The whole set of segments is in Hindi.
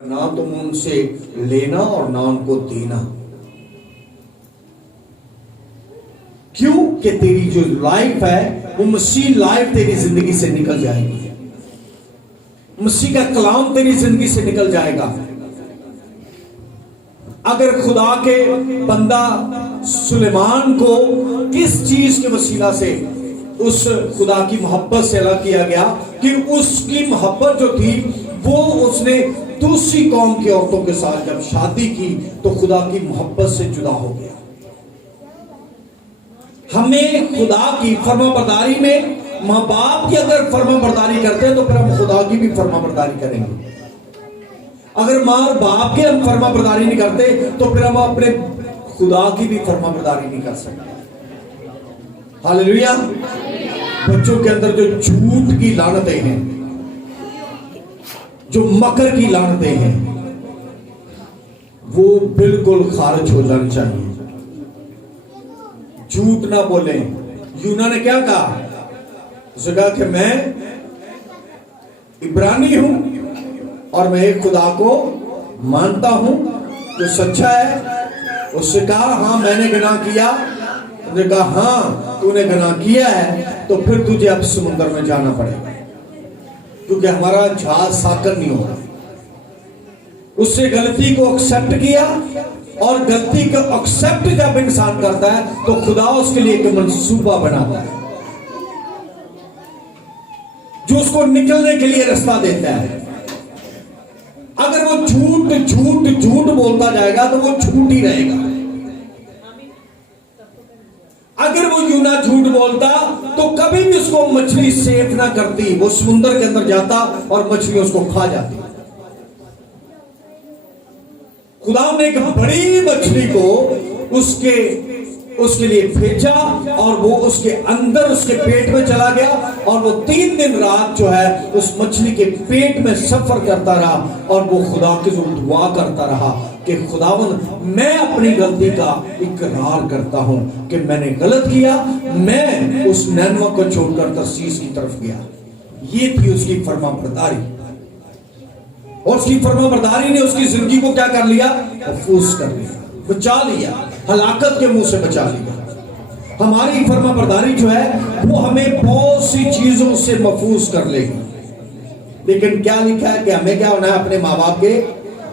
ना तुम उनसे लेना और ना उनको देना। क्यों? कि तेरी जो लाइफ है वो मसीह लाइफ तेरी जिंदगी से निकल जाएगी, मसीह का कलाम तेरी जिंदगी से निकल जाएगा। अगर खुदा के बंदा सुलेमान को किस चीज के वसीला से उस खुदा की मोहब्बत से अलग किया गया कि उसकी मोहब्बत जो थी वो उसने दूसरी कौम की औरतों के साथ जब शादी की तो खुदा की मोहब्बत से जुदा हो गया। हमें खुदा की फर्माबरदारी में माँ बाप की अगर फर्माबरदारी करते हैं तो फिर हम खुदा की भी फर्माबरदारी करेंगे। अगर माँ और बाप की हम फर्माबरदारी नहीं करते तो फिर हम अपने खुदा की भी फर्माबरदारी नहीं कर सकते। हालेलुया। बच्चों के अंदर जो झूठ की लानतें हैं, जो मकर की लानतें हैं, वो बिल्कुल खारिज हो जानी चाहिए। झूठ ना बोले। यूना ने क्या कहा? उसने कहा कि मैं इब्रानी हूं और मैं एक खुदा को मानता हूं जो सच्चा है। उससे कहा हाँ मैंने गुनाह किया। उसने कहा हाँ तूने गुनाह किया है तो फिर तुझे अब समुद्र में जाना पड़ेगा क्योंकि हमारा जहाज साकर नहीं होगा। उससे गलती को एक्सेप्ट किया और गलती को एक्सेप्ट जब इंसान करता है तो खुदा उसके लिए एक मंसूबा बनाता है जो उसको निकलने के लिए रास्ता देता है। अगर वो झूठ झूठ झूठ बोलता जाएगा तो वो झूठ ही रहेगा। अगर वो यूना झूठ बोलता तो कभी भी उसको मछली सेफ ना करती, वो समुद्र के अंदर जाता और मछली उसको खा जाती। खुदा ने एक बड़ी मछली को उसके लिए भेजा और वो उसके अंदर उसके पेट में चला गया और वो 3 दिन रात जो है उस मछली के पेट में सफर करता रहा और वो खुदा के जो दुआ करता रहा कि खुदावन मैं अपनी गलती का इकरार करता हूं कि मैंने गलत किया, मैं उस नैनवा को छोड़कर तरसीस की तरफ गया। ये थी उसकी फर्माबरदारी और उसकी फर्माबरदारी ने उसकी जिंदगी को क्या कर लिया? महफूज कर लिया, बचा लिया, हलाकत के मुंह से बचा लिया। हमारी फर्माबरदारी जो है वो हमें बहुत सी चीजों से महफूज कर लेगी। लेकिन क्या लिखा है कि हमें क्या होना है? अपने माँ बाप के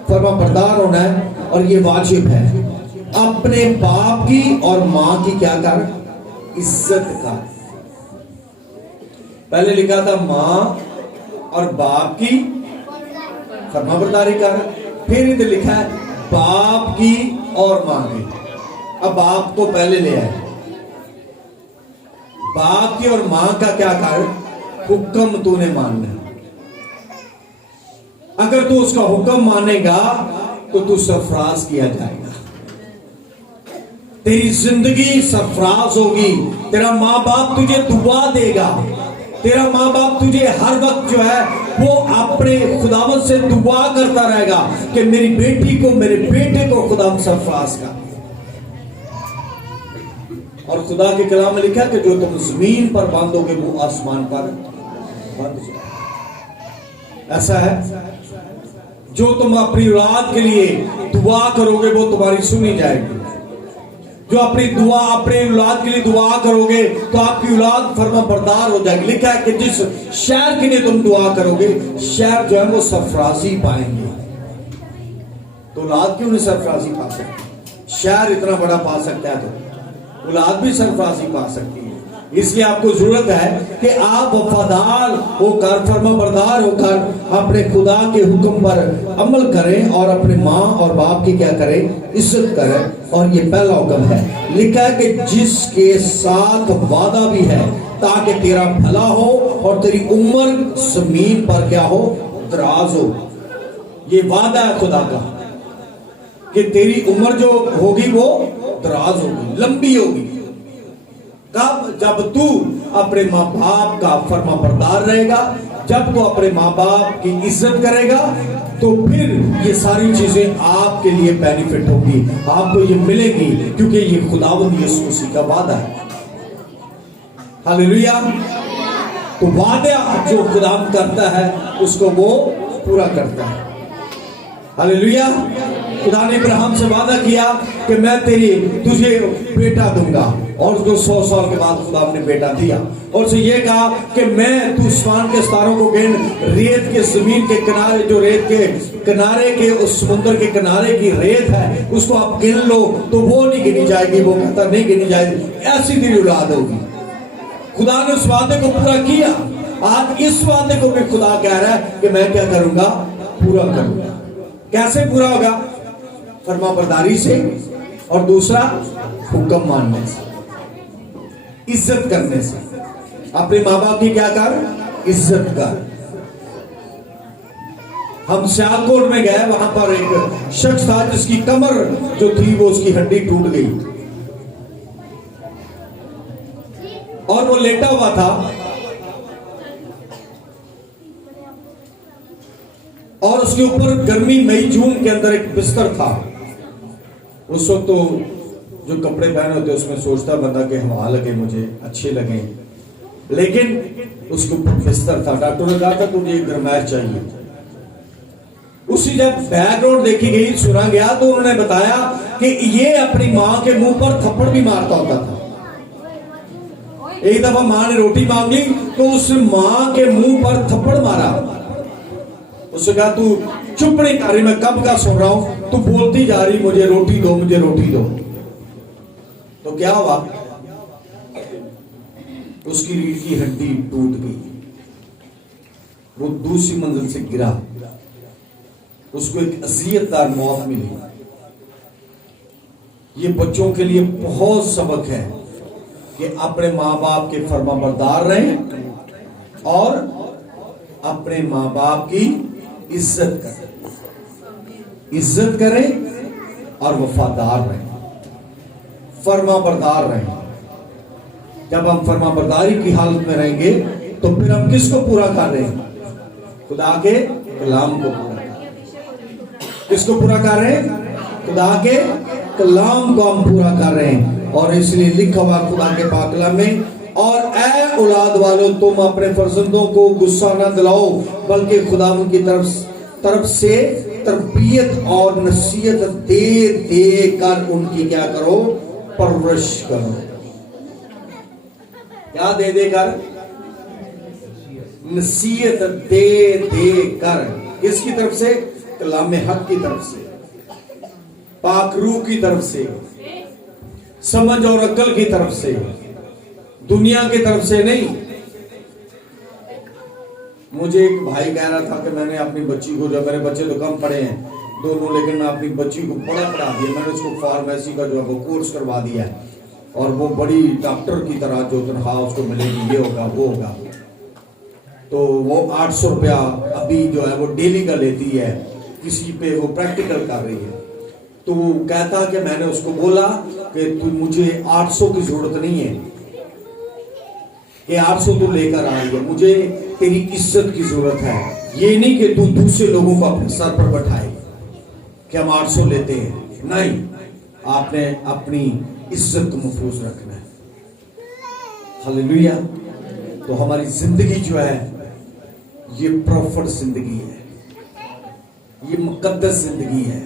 फर्माबरदार होना है और ये वाजिब है। अपने बाप की और माँ की क्या कर? इज्जत कर। पहले लिखा था माँ और बाप की फर्माबरदारी कर, फिर इधर लिखा है बाप की और माँ की। अब बाप को पहले ले आए। बाप की और माँ का क्या कर? हुक्म तूने मानना। अगर तू उसका हुक्म मानेगा तो तू सरफराज किया जाएगा, तेरी जिंदगी सरफराज होगी। तेरा माँ बाप तुझे दुआ देगा, तेरा माँ बाप तुझे हर वक्त जो है वो अपने खुदावंत से दुआ करता रहेगा कि मेरी बेटी को मेरे बेटे को खुदावंत सरफराज का। और खुदा के कलाम में लिखा कि जो तुम जमीन पर बांधोगे वो आसमान पर बांध जाएगा। ऐसा है जो तुम अपनी औलाद के लिए दुआ करोगे वो तुम्हारी सुनी जाएगी। जो अपनी औलाद के लिए दुआ करोगे तो आपकी औलाद फर्माबरदार हो जाएगी। लिखा है कि जिस शहर के लिए तुम दुआ करोगे शहर जो है वो सरफराजी पाएंगे। तो औलाद क्यों नहीं सरफराजी पा सकती? शहर इतना बड़ा पा सकता है तो औलाद भी सरफराजी पा सकती है। इसलिए आपको जरूरत है कि आप वफादार होकर फर्माबरदार होकर अपने खुदा के हुक्म पर अमल करें और अपने माँ और बाप की क्या करें? इज्जत करें। और ये पहला हुक्म है। लिखा है कि जिसके साथ वादा भी है ताकि तेरा भला हो और तेरी उम्र जमीन पर क्या हो? दराज हो। ये वादा है खुदा का कि तेरी उम्र जो होगी वो दराज होगी, लंबी होगी। कब? जब तू अपने माँ बाप का फर्माबरदार रहेगा, जब तू अपने माँ बाप की इज्जत करेगा तो फिर ये सारी चीजें आपके लिए बेनिफिट होगी, आपको ये मिलेगी क्योंकि ये खुदावंद यीशु मसीह का वादा है। हालेलुया। तो वादा जो खुदा करता है उसको वो पूरा करता है। हालेलुया। खुदा ने इब्राहिम से वादा किया कि मैं तुझे बेटा दूंगा, और उसको 100 साल के बाद खुदा ने बेटा दिया, और उसे ये कहा कि मैं तू आसमान के सितारों को गिन, रेत के जमीन के किनारे, जो रेत के किनारे के उस समुद्र के किनारे की रेत है उसको आप गिन लो तो वो नहीं गिनी जाएगी। वो कहता नहीं गिनी जाएगी, ऐसी तेरी औलाद होगी। खुदा ने उस वादे को पूरा किया। आज इस वादे को भी खुदा कह रहा है कि मैं क्या करूंगा, पूरा करूंगा। कैसे पूरा होगा? फरमाबरदारी से, और दूसरा हुक्म मानने से, इज्जत करने से। अपने माँ बाप की क्या कर, इज्जत कर। हम सियालकोट में गए, वहां पर एक शख्स था जिसकी कमर जो थी वो उसकी हड्डी टूट गई, और वो लेटा हुआ था, और उसके ऊपर गर्मी मई जून के अंदर एक बिस्तर था। उस वक्त तो जो कपड़े पहने होते उसमें सोचता बंदा कि हवा लगे, मुझे अच्छे लगे, लेकिन उसके ऊपर बिस्तर था। डॉक्टर ने कहा था तुझे गर्माइश चाहिए। उसी जब बैकग्राउंड देखी गई, सुना गया, तो उन्होंने बताया कि ये अपनी मां के मुंह पर थप्पड़ भी मारता होता था। एक दफा मां ने रोटी मांग ली तो उस मां के मुंह पर थप्पड़ मारा। उसने कहा तू चुप नहीं कर रही, मैं कब का सुन रहा हूं, तू बोलती जा रही मुझे रोटी दो, मुझे रोटी दो। तो क्या हुआ, उसकी रीढ़ की हड्डी टूट गई, वो दूसरी मंजिल से गिरा, उसको एक अज़ियतदार मौत मिली। ये बच्चों के लिए बहुत सबक है कि अपने माँ बाप के फरमाबरदार रहें और अपने माँ बाप की इज्जत करें और वफादार रहें, फरमाबरदार रहें। जब हम फरमाबरदारी की हालत में रहेंगे तो फिर हम किसको पूरा कर रहे हैं, खुदा के कलाम को पूरा कर रहे हैं। किसको पूरा कर रहे हैं, खुदा के कलाम को हम पूरा कर रहे हैं। और इसलिए लिखा हुआ खुदा के पाक कलाम में, और ऐ औलाद वालों तुम अपने फर्जंदों को गुस्सा न दिलाओ, बल्कि खुदा की तरफ से तरबियत और नसीहत दे दे कर उनकी क्या करो, परवरिश करो। क्या दे दे कर, नसीहत दे दे कर। किसकी तरफ से, कलाम हक की तरफ से, पाक रूह की तरफ से, समझ और अक्ल की तरफ से, दुनिया की तरफ से नहीं। मुझे एक भाई कह रहा था कि मैंने अपनी बच्ची को, जो मेरे बच्चे तो कम पढ़े हैं दोनों, लेकिन मैं अपनी बच्ची को बड़ा पढ़ा दिया, मैंने उसको फार्मेसी का जो है वो कोर्स करवा दिया है, और वो बड़ी डॉक्टर की तरह जो तनख्वाह उसको मिलेगी, ये होगा वो होगा। तो वो 800 रुपया अभी जो है वो डेली का लेती है, किसी पे वो प्रैक्टिकल कर रही है। तो वो कहता कि मैंने उसको बोला कि तू, मुझे 800 की जरूरत नहीं है कि 800 तू लेकर आ रही है, मुझे तेरी इज्जत की जरूरत है। ये नहीं कि तू दूसरे लोगों को अपने सर पर बैठाए कि हम 800 लेते हैं, नहीं, आपने अपनी इज्जत को महफूज रखना है। हालेलुया। तो हमारी जिंदगी जो है ये प्रॉफिट जिंदगी है, ये मुकद्दस जिंदगी है।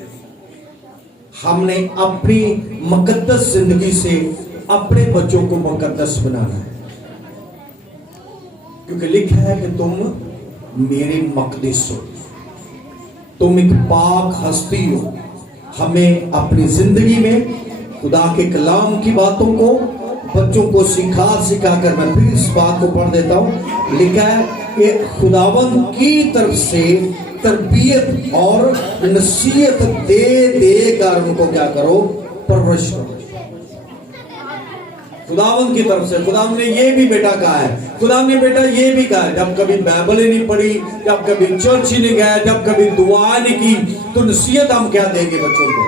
हमने अपनी मुकद्दस जिंदगी से अपने बच्चों को मुकद्दस बनाना है, क्योंकि लिखा है कि तुम मेरे मकदस हो, तुम एक पाक हस्ती हो। हमें अपनी जिंदगी में खुदा के कलाम की बातों को बच्चों को सिखा कर, मैं फिर इस बात को पढ़ देता हूं, लिखा है कि खुदावंद की तरफ से तरबियत और नसीहत दे दे कर उनको क्या करो, परवरिश करो। खुदावंद की तरफ से, खुदावंद ने ये भी बेटा कहा है, खुदावंद ने बेटा ये भी कहा है। जब कभी बाइबल ही नहीं पढ़ी, जब कभी चर्च ही नहीं गया, जब कभी दुआ नहीं की, तो नसीहत हम क्या देंगे बच्चों को?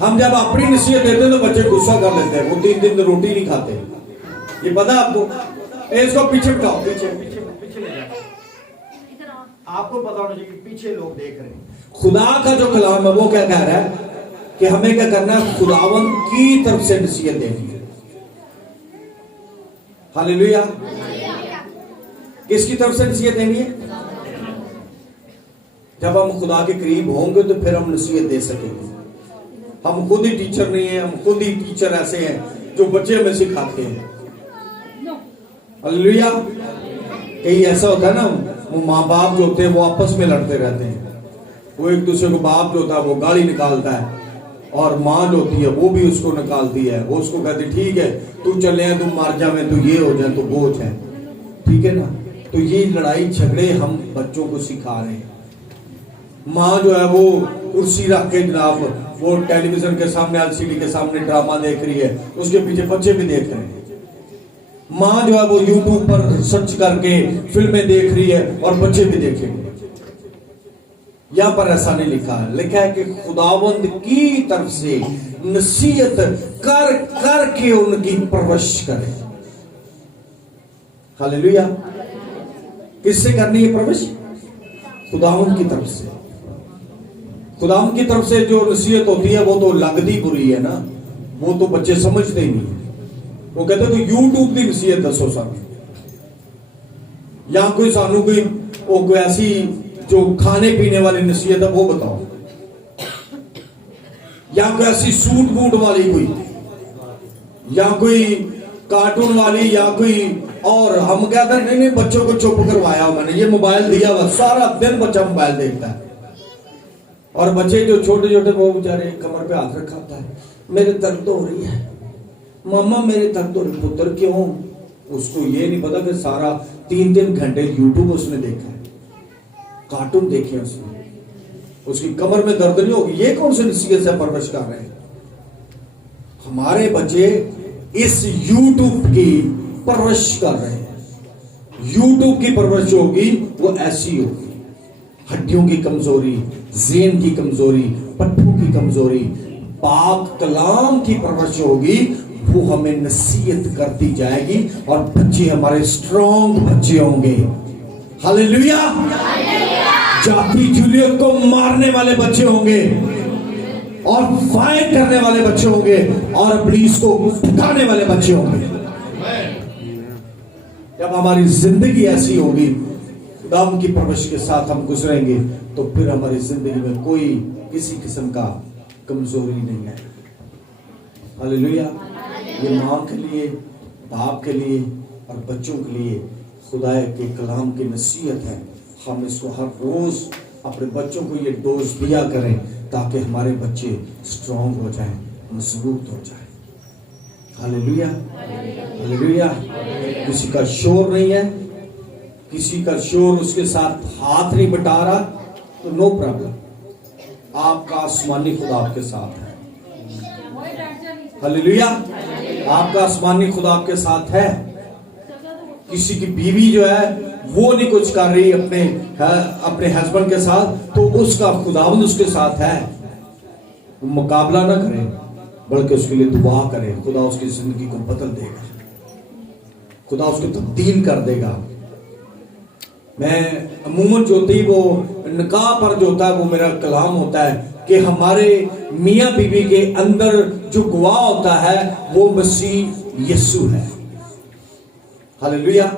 हम जब अपनी नसीहत देते हैं तो बच्चे गुस्सा कर लेते हैं, वो 3 दिन रोटी नहीं खाते। ये पता आपको? इसको पीछे बिठाओ, पीछे पीछे पीछे ले जाओ, आपको पता होना चाहिए, पीछे लोग देख रहे हैं। खुदा का जो कलाम है वो क्या कह रहा है कि हमें क्या करना है, खुदावंद की तरफ से नसीहत देनी है। हालेलुया। किसकी तरफ से नसीहत देनी है? जब हम खुदा के करीब होंगे तो फिर हम नसीहत दे सकेंगे। हम खुद ही टीचर नहीं है, हम खुद ही टीचर ऐसे हैं जो बच्चे हमें सिखाते हैं। हालेलुया। कहीं ऐसा होता है ना, वो माँ बाप जो होते हैं वो आपस में लड़ते रहते हैं, वो एक दूसरे को, बाप जो होता है वो गाली निकालता है और माँ जो होती है वो भी उसको निकालती है। वो उसको कहती ठीक है तू चले, तू मार जावे, तू ये हो जाए, तू बोझ है, ठीक है ना। तो ये लड़ाई झगड़े हम बच्चों को सिखा रहे हैं। माँ जो है वो कुर्सी रख के जनाब वो टेलीविजन के सामने, एलसीडी के सामने ड्रामा देख रही है, उसके पीछे बच्चे भी देख रहे हैं। माँ जो है वो यूट्यूब पर सर्च करके फिल्में देख रही है और बच्चे भी देखेंगे। यहां पर ऐसा नहीं लिखा है, लिखा है कि खुदावंद की तरफ से नसीहत कर कर के उनकी परवरिश करें। हालेलुया। किससे करनी है परवरिश? खुदावंद की तरफ से। खुदावंद की तरफ से जो नसीहत होती है वो तो लगती बुरी है ना, वो तो बच्चे समझते ही नहीं। वो कहते तो यूट्यूब की नसीहत दसो सानू, या कोई सानू कोई ऐसी जो खाने पीने वाली नसीहत है वो बताओ, या कोई ऐसी सूट बूट वाली कोई, या कोई कार्टून वाली, या कोई और। हम कहते हैं नहीं बच्चों को चुप करवाया मैंने, ये मोबाइल दिया हुआ, सारा दिन बच्चा मोबाइल देखता है। और बच्चे जो छोटे छोटे वो बेचारे कमर पे हाथ रखा होता है, मेरे दर्द हो रही है मामा, मेरे दर्द हो रही। पुत्र क्यों? उसको ये नहीं पता कि सारा 3-3 घंटे यूट्यूब उसने देखा है, कार्टून देखे उसने, उसकी कमर में दर्द नहीं होगी। ये कौन सी नसीहत से परवरिश कर रहे हैं? हमारे बच्चे इस यूट्यूब की परवरिश कर रहे हैं। यूट्यूब की परवरिश होगी वो ऐसी होगी, हड्डियों की कमजोरी, ज़हन की कमजोरी, पट्टों की कमजोरी। पाक कलाम की परवरिश होगी, वो हमें नसीहत करती जाएगी और बच्चे हमारे स्ट्रॉन्ग बच्चे होंगे। हालेलुया। जाति जूलियत को मारने वाले बच्चे होंगे और फाइट करने वाले बच्चे होंगे और पुलिस को भगाने वाले बच्चे होंगे। जब हमारी जिंदगी ऐसी होगी, खुदावंद की परवरिश के साथ हम गुजरेंगे, तो फिर हमारी जिंदगी में कोई किसी किस्म का कमजोरी नहीं है। हालेलुया। ये माँ के लिए, बाप के लिए और बच्चों के लिए खुदा के कलाम की नसीहत है। हम इसको हर रोज अपने बच्चों को ये डोज दिया करें ताकि हमारे बच्चे स्ट्रांग हो जाएं, मजबूत हो जाएं। हालेलुया। हालेलुया। किसी का शोर नहीं है, किसी का शोर उसके साथ हाथ नहीं बटा रहा, तो नो प्रॉब्लम, आपका आसमानी खुदा आपके साथ है। हालेलुया। आपका आसमानी खुदा आपके साथ है। किसी की बीवी जो है वो नहीं कुछ कर रही अपने हस्बैंड के साथ, तो उसका खुदावंद उसके साथ है। मुकाबला ना करे बल्कि उसके लिए दुआ करे। खुदा उसकी जिंदगी को बदल देगा, खुदा उसको तब्दील कर देगा। मैं अमूमन जो होती वो निकाह पर जो होता है वो मेरा कलाम होता है कि हमारे मियाँ बीवी के अंदर जो गवाह होता है वो मसीह यीशु है। हालेलुया।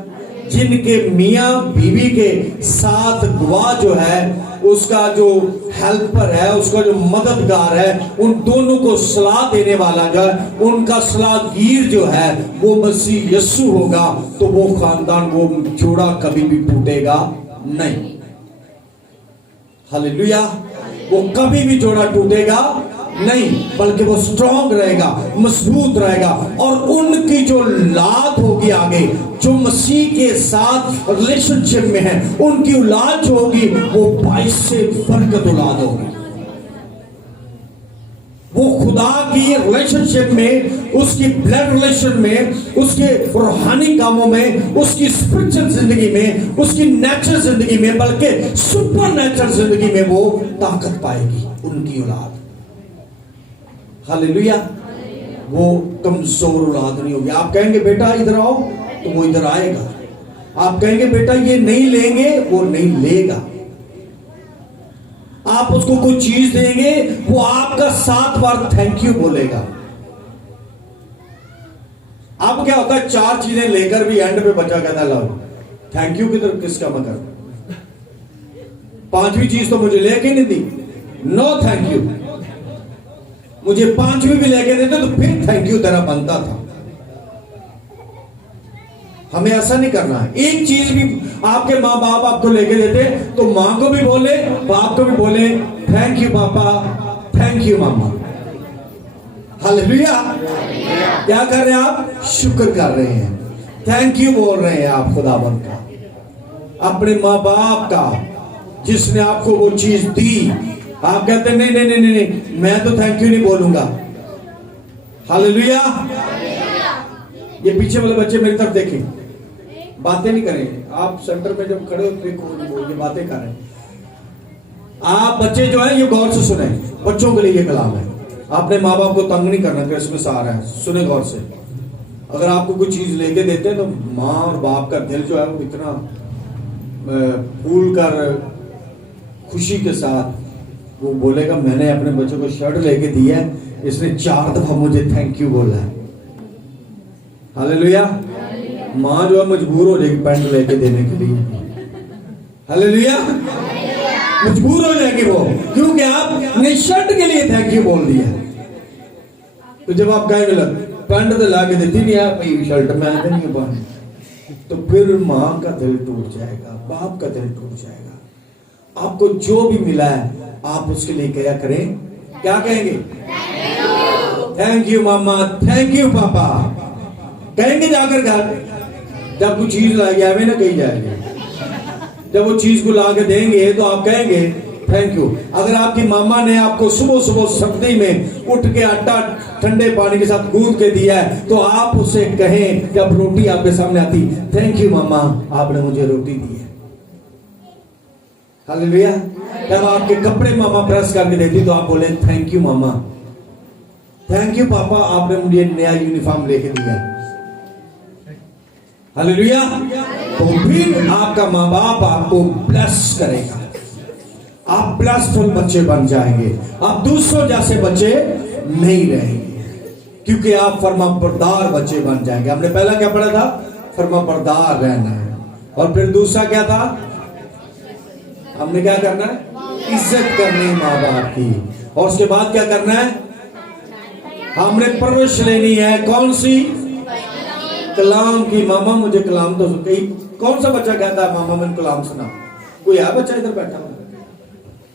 जिनके मियाँ बीवी के साथ गवाह जो है, उसका जो हेल्पर है, उसका जो मददगार है, उन दोनों को सलाह देने वाला जो है, उनका सलाहगीर जो है वो मसीह यीशु होगा, तो वो खानदान, वो जोड़ा कभी भी टूटेगा नहीं। हालेलुया। वो कभी भी जोड़ा टूटेगा नहीं, बल्कि वो स्ट्रांग रहेगा, मजबूत रहेगा। और उनकी जो औलाद होगी आगे, जो मसीह के साथ रिलेशनशिप में है, उनकी औलाद जो होगी वो 22 से बरकत औलाद होगी। वो खुदा की रिलेशनशिप में, उसकी ब्लड रिलेशन में, उसके रूहानी कामों में, उसकी स्पिरिचुअल जिंदगी में, उसकी नेचुरल जिंदगी में, बल्कि सुपर नेचुरल जिंदगी में वो ताकत पाएगी उनकी औलाद। हालेलुया। वो कमजोर औलाद नहीं होगी। आप कहेंगे बेटा इधर आओ, तो वो इधर आएगा। आप कहेंगे बेटा ये नहीं लेंगे, वो नहीं लेगा। आप उसको कोई चीज देंगे, वो आपका 7 बार थैंक यू बोलेगा। अब क्या होता है, 4 चीजें लेकर भी एंड पे बच्चा कहता है लो थैंक यू किधर, किसका मैं कर, 5वीं चीज तो मुझे लेके नहीं दी, नो थैंक यू। मुझे 5वीं भी लेके देते तो फिर थैंक यू तेरा बनता था। हमें ऐसा नहीं करना है। एक चीज भी आपके माँ बाप आपको लेके देते तो माँ को भी बोले, बाप को भी बोले थैंक यू पापा, थैंक यू मामा। हालेलुया। क्या कर रहे हैं आप? शुक्र कर रहे हैं, थैंक यू बोल रहे हैं आप खुदावंद का, अपने माँ बाप का, जिसने आपको वो चीज दी। आप कहते नहीं नहीं नहीं नहीं, मैं तो थैंक यू नहीं बोलूंगा। हालेलुया। ये पीछे वाले बच्चे मेरी तरफ देखें, बातें नहीं करें। आप सेंटर में जब खड़े होते ये बातें कर रहे हैं। आप बच्चे जो है ये गौर से सुने, बच्चों के लिए ये कलाम है। आपने माँ बाप को तंग नहीं करना, क्रिसमस आ रहा है, सुने गौर से। अगर आपको कोई चीज लेके देते हैं तो माँ और बाप का दिल जो है वो इतना फूल कर खुशी के साथ वो बोलेगा मैंने अपने बच्चों को शर्ट लेके दी है, इसने 4 दफा मुझे थैंक यू बोला है। हालेलुया। माँ जो है मजबूर हो जाएगी पैंट लेके देने के लिए। हालेलुया। मजबूर हो जाएगी वो, क्योंकि आपने शर्ट के लिए थैंक यू बोल दिया। तो जब आप कहेंगे लग पैंट तो ला के देती नहीं है भाई, शर्ट में आते नहीं पहन, तो फिर माँ का दिल टूट जाएगा, बाप का दिल टूट जाएगा। आपको जो भी मिला है आप उसके लिए क्या करें? क्या कहेंगे? Thank you mama, thank you पापा कहेंगे जाकर घर। जब कुछ चीज ला गया ना कही जाएगी, जब वो चीज को ला के देंगे तो आप कहेंगे थैंक यू। अगर आपकी मामा ने आपको सुबह सुबह सर्दी में उठ के आटा ठंडे पानी के साथ गूंद के दिया है तो आप उससे कहें, जब रोटी आपके सामने आती, थैंक यू मामा, आपने मुझे रोटी दी है। हालेलुया। जब आपके कपड़े मामा प्रेस करके देती तो आप बोले thank you mama, thank you पापा, आपने मुझे नया यूनिफॉर्म लेके दिया। हालेलुया। तो फिर आपका माँ बाप आपको ब्लेस करेगा, आप ब्लेसफुल बच्चे बन जाएंगे, आप दूसरों जैसे बच्चे नहीं रहेंगे, क्योंकि आप फर्माबरदार बच्चे बन जाएंगे। हमने पहला क्या पढ़ा था? फर्माबरदार रहना है। और फिर दूसरा क्या था? हमने क्या करना है? इज्जत करनी है माँ बाप की। और उसके बाद क्या करना है? हमने परवरिश लेनी है। कौन सी? कलाम की। मामा मुझे कलाम तो कई, कौन सा बच्चा कहता है मामा मैंने कलाम सुना? कोई है बच्चा इधर बैठा हुआ?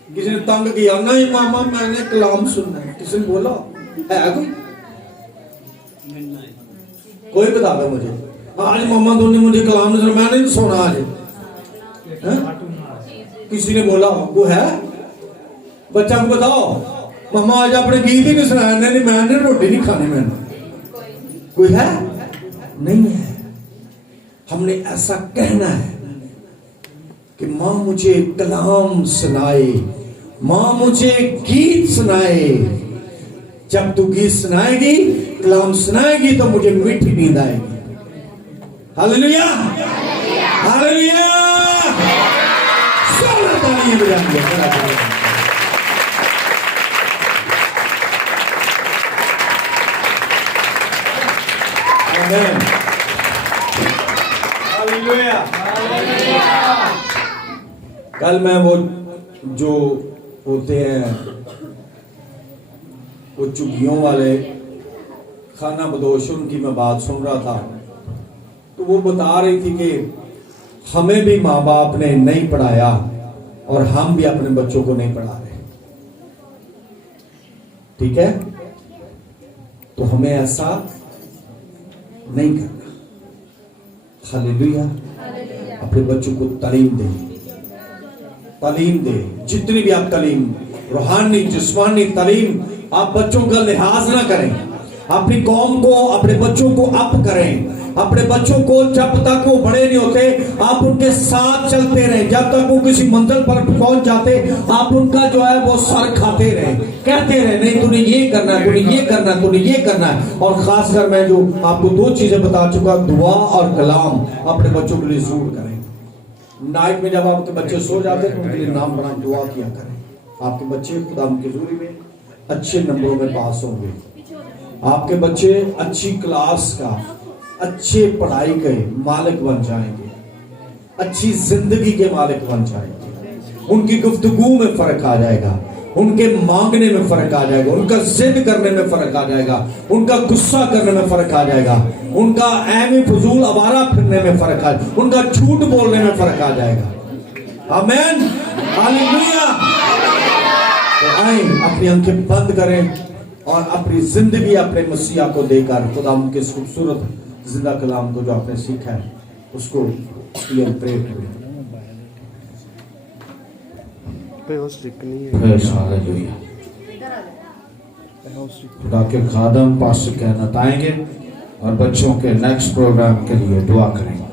किसी ने तंग किया? नहीं मामा मैंने कलाम सुनना है। किसी ने बोला है कोई? कोई बता दो मुझे। आज मामा दोनों मुझे कलाम नहीं सुना, मैंने नहीं सुना आज। किसी ने बोला? वो है बच्चा को बताओ, मामा आज अपने गीत ही नहीं सुनाया। नहीं मैंने रोटी नहीं खानी। मैंने कोई है? नहीं है। हमने ऐसा कहना है कि माँ मुझे कलाम सुनाए, माँ मुझे गीत सुनाए। जब तू गीत सुनाएगी, कलाम सुनाएगी तो मुझे मीठी नींद आएगी। हालेलुया। हालेलुया। सब तालियां बजाएंगे। कल मैं वो जो होते हैं वो चुगियों वाले खाना बदोश, उनकी मैं बात सुन रहा था, तो वो बता रही थी कि हमें भी माँ बाप ने नहीं पढ़ाया और हम भी अपने बच्चों को नहीं पढ़ा रहे। ठीक है, तो हमें ऐसा नहीं करना। हालेलुया। अपने बच्चों को तालीम दे, तालीम दे। जितनी भी आप तालीम, रूहानी जिस्मानी तालीम, आप बच्चों का लिहाज ना करें। अपनी कौम को, अपने बच्चों को अप करें। अपने बच्चों को जब तक वो बड़े नहीं होते आप उनके साथ चलते रहें। जब तक वो किसी मंजिल पर पहुंच जाते आप उनका जो है वो सर खाते रहे, कहते रहे नहीं तूने ये करना है, तूने ये करना है, तूने ये करना है। और खासकर मैं जो आपको 2 चीजें बता चुका, दुआ और कलाम, अपने बच्चों के लिए जरूर करें। नाइट में जब आपके बच्चे सो जाते हैं तो उनके लिए नाम बना दुआ किया करें। आपके बच्चे खुदा की हजूरी में अच्छे नंबरों में पास होंगे। आपके बच्चे अच्छी क्लास का, अच्छे पढ़ाई के मालिक बन जाएंगे, अच्छी जिंदगी के मालिक बन जाएंगे। उनकी गुफ्तगू में फर्क आ जाएगा, उनके मांगने में फर्क आ जाएगा, उनका जिद करने में फर्क आ जाएगा, उनका गुस्सा करने में फर्क आ जाएगा, उनका ऐमी फजूल आवारा फिरने में फर्क आ जाएगा, उनका झूठ बोलने में फर्क आ जाएगा। आमीन, हालेलुया। तो आए अपनी आंखें बंद करें और अपनी जिंदगी अपने मसीहा को देकर खुदा उनके खूबसूरत जिंदा कलाम को जो आपने सीखा है उसको प्रे करें। हालेलुया। खुदा के खादम पास कहना आएंगे और बच्चों के नेक्स्ट प्रोग्राम के लिए दुआ करेंगे।